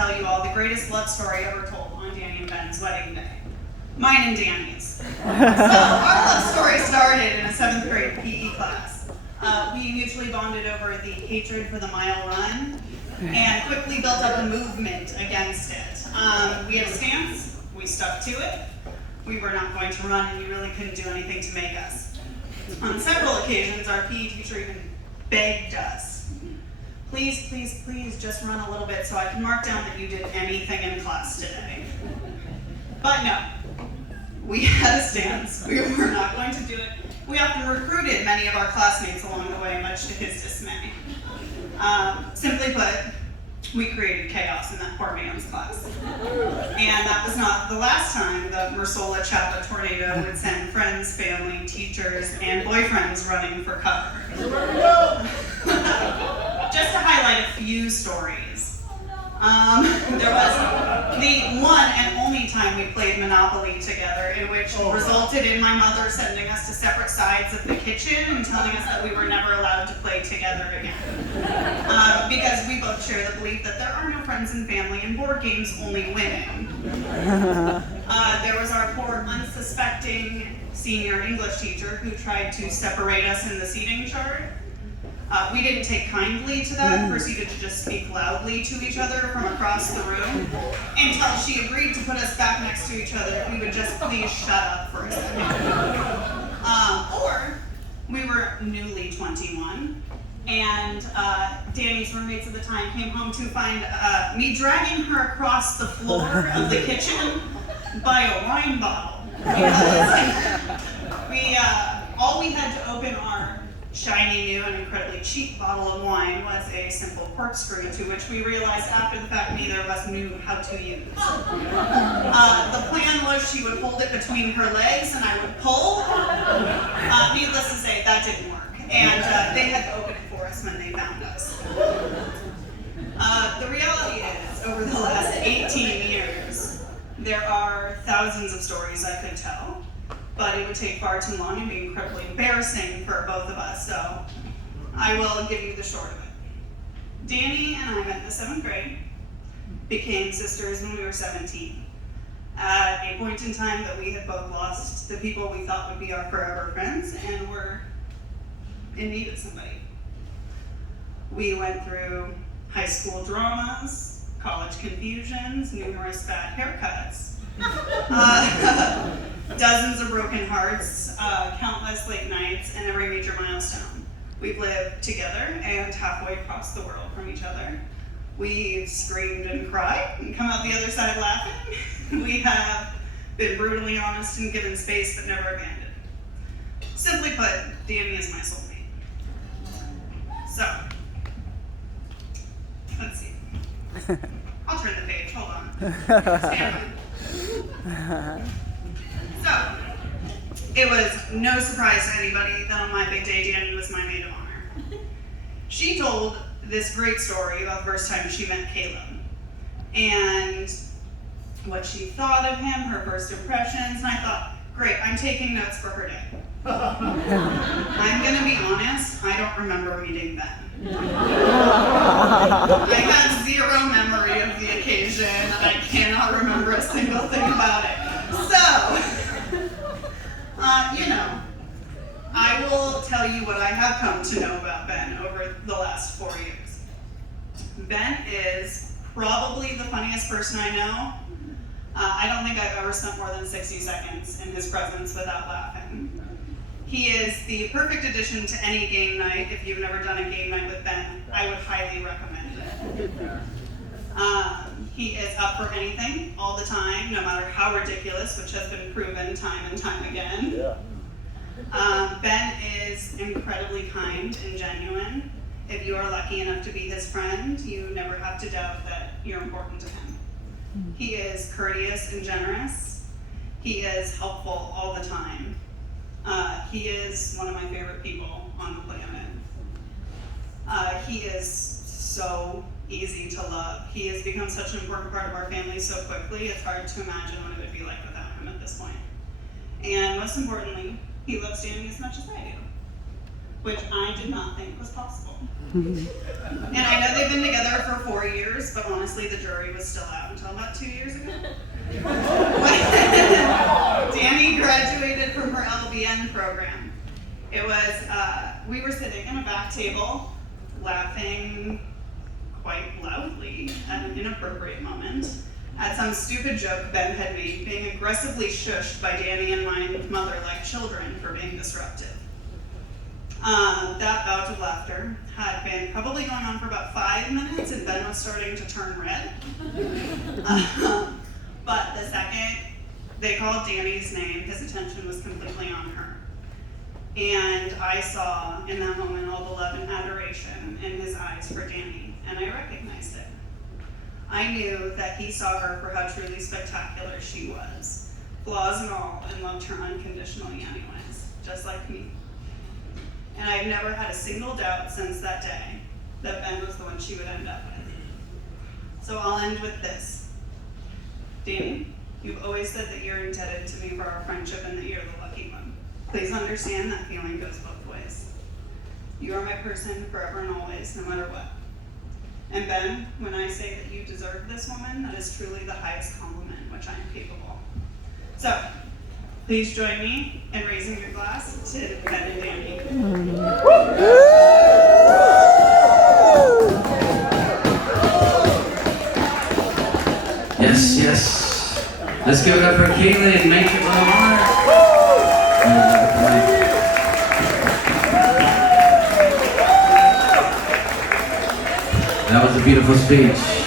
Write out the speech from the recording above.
tell you all the greatest love story ever told on Dani and Ben's wedding day. Mine and Dani's. So our love story started in a 7th grade PE class. We mutually bonded over the hatred for the mile run and quickly built up a movement against it. We had a stance, we stuck to it. We were not going to run, and you really couldn't do anything to make us. On several occasions, our PE teacher even begged us, please, please, please just run a little bit so I can mark down that you did anything in class today. But no, we had a stance. We were not going to do it. We often recruited many of our classmates along the way, much to his dismay. Simply put, we created chaos in that poor man's class. And that was not the last time the Mersola Chapa tornado would send friends, family, teachers, and boyfriends running for cover. Just to highlight a few stories. There was the one and only time we played Monopoly together, in which resulted in my mother sending us to separate sides of the kitchen and telling us that we were never allowed to play together again. Because we both share the belief that there are no friends and family in board games, only winning. There was our poor unsuspecting senior English teacher who tried to separate us in the seating chart. We didn't take kindly to that, proceeded to just speak loudly to each other from across the room until she agreed to put us back next to each other if we would just please shut up for a second. Or we were newly 21, and Dani's roommates at the time came home to find me dragging her across the floor of the kitchen by a wine bottle. All we had to open our shiny new and incredibly cheap bottle of wine was a simple corkscrew, to which we realized after the fact neither of us knew how to use. The plan was she would hold it between her legs and I would pull. Needless to say, that didn't work. And they had to open it for us when they found us. The reality is, over the last 18 years, there are thousands of stories I could tell, but it would take far too long and be incredibly embarrassing for both of us, so I will give you the short of it. Dani and I met in the 7th grade, became sisters when we were 17. At a point in time that we had both lost the people we thought would be our forever friends and were in need of somebody. We went through high school dramas, college confusions, numerous bad haircuts, dozens of broken hearts, countless late nights, and every major milestone. We've lived together and halfway across the world from each other. We've screamed and cried and come out the other side laughing. We have been brutally honest and given space but never abandoned. Simply put, Dani is my soulmate. So, let's see. I'll turn the page, hold on. Stand by. So, it was no surprise to anybody that on my big day, Dani was my maid of honor. She told this great story about the first time she met Caleb, and what she thought of him, her first impressions, and I thought, great, I'm taking notes for her day. I'm gonna be honest, I don't remember meeting Ben. I have zero memory of the occasion, and I cannot remember a single thing about it. So, I will tell you what I have come to know about Ben over the last 4 years. Ben is probably the funniest person I know. I don't think I've ever spent more than 60 seconds in his presence without laughing. He is the perfect addition to any game night. If you've never done a game night with Ben, I would highly recommend it. He is up for anything, all the time, no matter how ridiculous, which has been proven time and time again. Yeah. Ben is incredibly kind and genuine. If you are lucky enough to be his friend, you never have to doubt that you're important to him. He is courteous and generous. He is helpful all the time. He is one of my favorite people on the planet. He is so easy to love. He has become such an important part of our family so quickly, it's hard to imagine what it would be like without him at this point. And most importantly, he loves Dani as much as I do. which I did not think was possible. And I know they've been together for 4 years, but honestly, the jury was still out until about 2 years ago. When Dani graduated from her LBN program, it was, we were sitting at a back table, laughing quite loudly at an inappropriate moment at some stupid joke Ben had made, being aggressively shushed by Dani and my mother like children for being disruptive. That bout of laughter had been probably going on for about 5 minutes, and Ben was starting to turn red. But the second they called Dani's name, his attention was completely on her. And I saw in that moment all the love and adoration in his eyes for Dani, and I recognized it. I knew that he saw her for how truly spectacular she was, flaws and all, and loved her unconditionally anyways, just like me. And I've never had a single doubt since that day that Ben was the one she would end up with. So I'll end with this. Dani, you've always said that you're indebted to me for our friendship and that you're the lucky one. Please understand that feeling goes both ways. You are my person forever and always, no matter what. And Ben, when I say that you deserve this woman, that is truly the highest compliment which I am capable. So, please join me in raising your glass to Ben and Dani. Yes, yes. Let's give it up for Catie and make it a little harder. That was a beautiful speech.